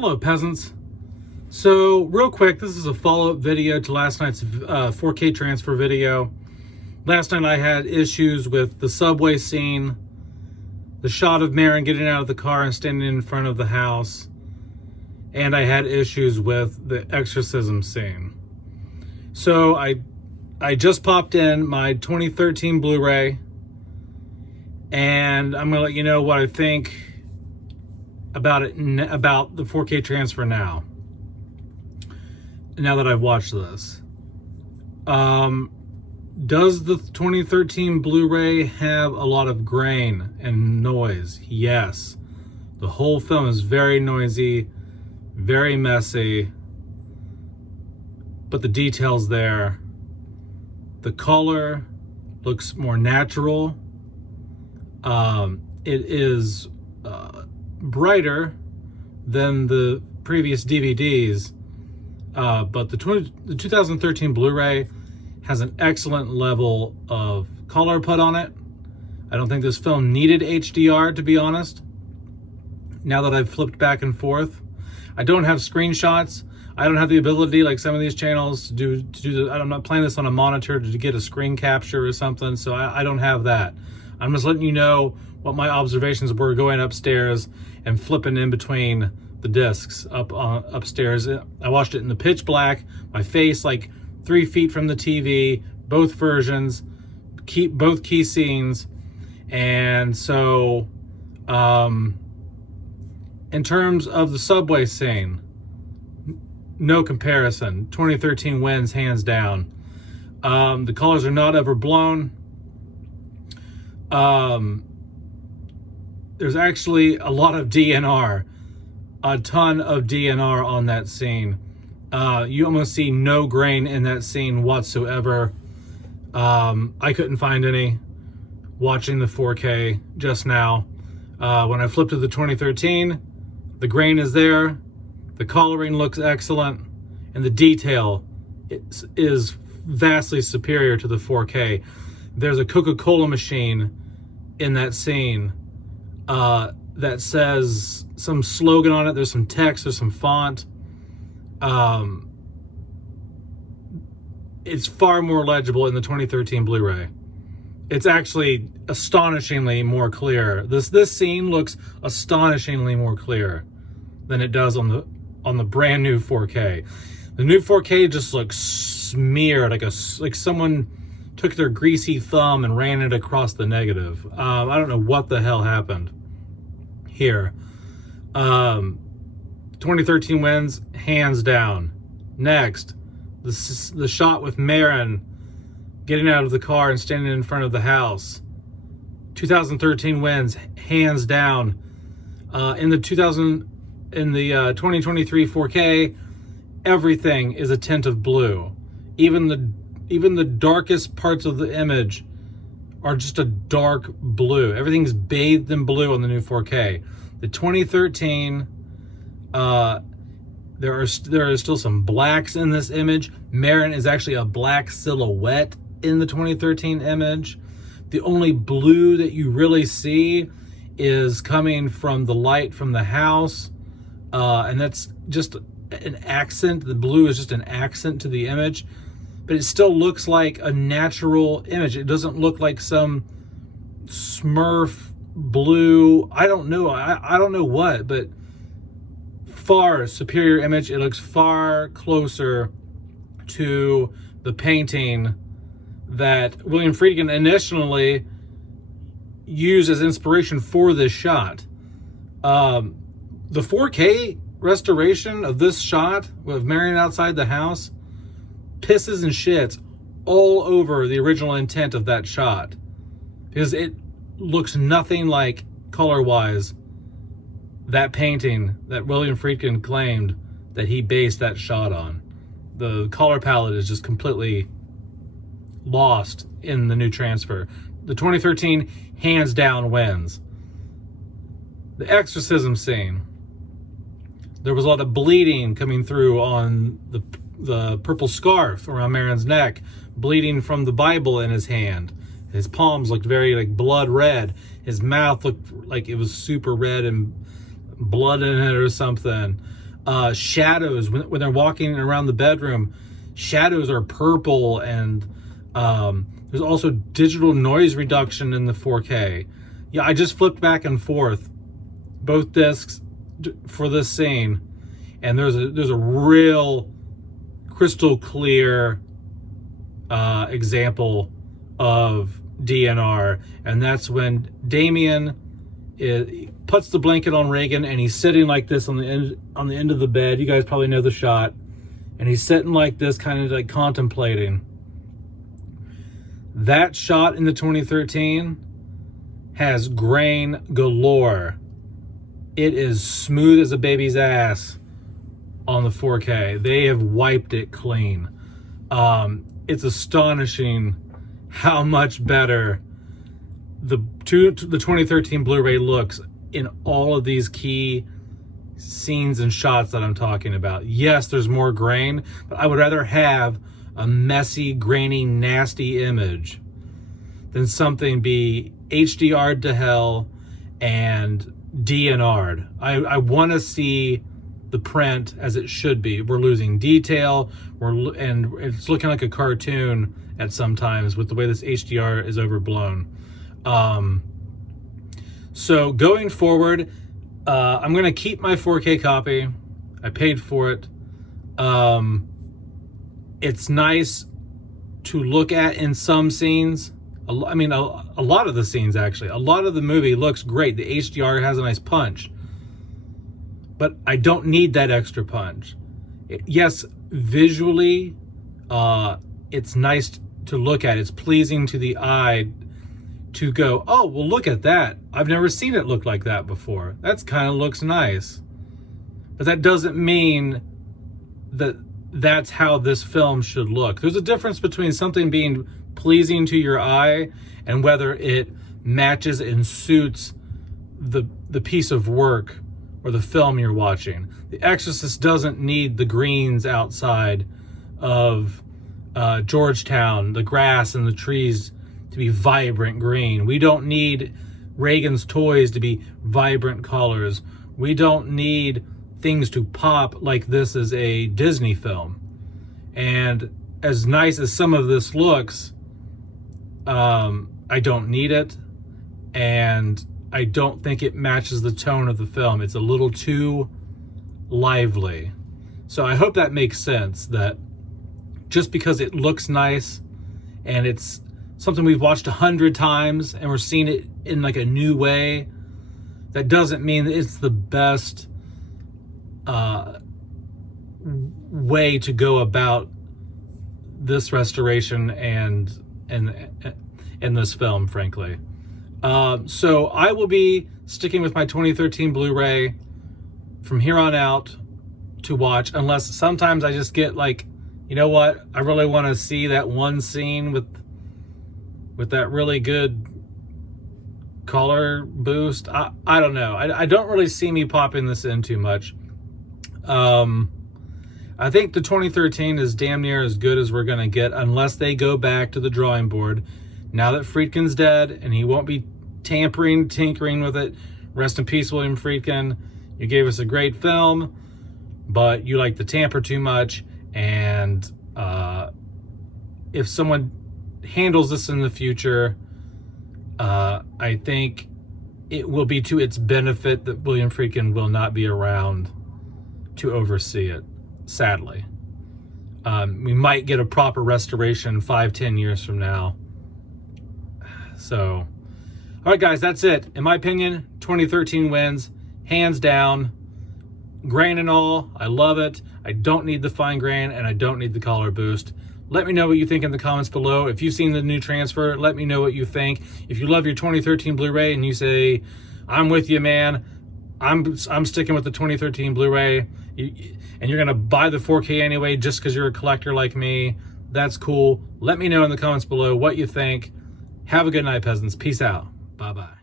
Hello, peasants. So, real quick, this is a follow-up video to last night's 4K transfer video. Last night I had issues with the subway scene, the shot of Marin getting out of the car and standing in front of the house, and I had issues with the exorcism scene. So I just popped in my 2013 Blu-ray, and I'm gonna let you know what I think about it, about the 4K transfer now that I've watched this. Does the 2013 Blu-ray have a lot of grain and noise? Yes. The whole film is very noisy, very messy, but the details there. The color looks more natural. It is brighter than the previous DVDs, but the 2013 Blu-ray has an excellent level of color put on it. I don't think this film needed HDR, to be honest. Now that I've flipped back and forth, I don't have screenshots. I don't have the ability, like some of these channels, to do. I'm not playing this on a monitor to get a screen capture or something, so I don't have that. I'm just letting you know what my observations were going upstairs and flipping in between the discs upstairs. I watched it in the pitch black, my face like 3 feet from the TV, both versions, both key scenes. And so in terms of the subway scene, no comparison. 2013 wins hands down. The colors are not overblown. There's actually a lot of DNR, a ton of DNR on that scene. You almost see no grain in that scene whatsoever. I couldn't find any watching the 4K just now. When I flipped to the 2013, the grain is there, the coloring looks excellent, and the detail is vastly superior to the 4K. There's a Coca-Cola machine in that scene that says some slogan on it. There's some text, there's some font. It's far more legible in the 2013 Blu-ray. It's actually astonishingly more clear. This scene looks astonishingly more clear than it does on the brand new 4K. The new 4K just looks smeared, like someone took their greasy thumb and ran it across the negative. I don't know what the hell happened here. 2013 wins hands down. Next, the shot with Marin getting out of the car and standing in front of the house. 2013 wins hands down. In the 2023 4K, everything is a tint of blue. Even the darkest parts of the image are just a dark blue. Everything's bathed in blue on the new 4K. The 2013, there are still some blacks in this image. Marin is actually a black silhouette in the 2013 image. The only blue that you really see is coming from the light from the house, and that's just an accent. The blue is just an accent to the image, but it still looks like a natural image. It doesn't look like some Smurf blue. I don't know. I don't know what, but far superior image. It looks far closer to the painting that William Friedkin initially used as inspiration for this shot. The 4K restoration of this shot with Marion outside the house pisses and shits all over the original intent of that shot, because it looks nothing like, color-wise, that painting that William Friedkin claimed that he based that shot on. The color palette is just completely lost in the new transfer. The 2013 hands down wins. The exorcism scene, there was a lot of bleeding coming through on the purple scarf around Marin's neck, bleeding from the Bible in his hand. His palms looked very like blood red. His mouth looked like it was super red and blood in it or something. Shadows, when they're walking around the bedroom, shadows are purple, and there's also digital noise reduction in the 4K. Yeah, I just flipped back and forth both discs for this scene, and there's a real crystal clear example of DNR, and that's when Damien puts the blanket on Reagan, and he's sitting like this on the end of the bed. You guys probably know the shot, and he's sitting like this, kind of like contemplating. That shot in the 2013 has grain galore. It is smooth as a baby's ass on the 4K. They have wiped it clean. It's astonishing how much better the 2013 Blu-ray looks in all of these key scenes and shots that I'm talking about. Yes, there's more grain, but I would rather have a messy, grainy, nasty image than something be HDR'd to hell and DNR'd. I want to see the print as it should be. We're losing detail, and it's looking like a cartoon at sometimes with the way this HDR is overblown. So going forward, I'm going to keep my 4K copy. I paid for it. It's nice to look at in some scenes. I mean, a lot of the scenes, actually. A lot of the movie looks great. The HDR has a nice punch. But I don't need that extra punch. Yes, visually, it's nice to look at. It's pleasing to the eye to go, oh, well, look at that. I've never seen it look like that before. That kind of looks nice. But that doesn't mean that that's how this film should look. There's a difference between something being pleasing to your eye and whether it matches and suits the piece of work or the film you're watching. The Exorcist doesn't need the greens outside of Georgetown, the grass and the trees to be vibrant green. We don't need Reagan's toys to be vibrant colors. We don't need things to pop like this is a Disney film. And as nice as some of this looks, I don't need it, and I don't think it matches the tone of the film. It's a little too lively. So I hope that makes sense, that just because it looks nice and it's something we've watched 100 times and we're seeing it in like a new way, that doesn't mean that it's the best way to go about this restoration and in this film, frankly. So I will be sticking with my 2013 Blu-ray from here on out to watch, unless sometimes I just get like, you know what, I really want to see that one scene with that really good color boost. I don't know. I don't really see me popping this in too much. I think the 2013 is damn near as good as we're going to get, unless they go back to the drawing board. Now that Friedkin's dead and he won't be tinkering with it. Rest in peace, William Friedkin. You gave us a great film, but you like to tamper too much. And if someone handles this in the future, I think it will be to its benefit that William Friedkin will not be around to oversee it, sadly. We might get a proper restoration 5-10 years from now. So, all right, guys, that's it. In my opinion, 2013 wins, hands down. Grain and all, I love it. I don't need the fine grain, and I don't need the color boost. Let me know what you think in the comments below. If you've seen the new transfer, let me know what you think. If you love your 2013 Blu-ray and you say, I'm with you, man, I'm sticking with the 2013 Blu-ray, and you're going to buy the 4K anyway just because you're a collector like me, that's cool. Let me know in the comments below what you think. Have a good night, peasants. Peace out. Bye-bye.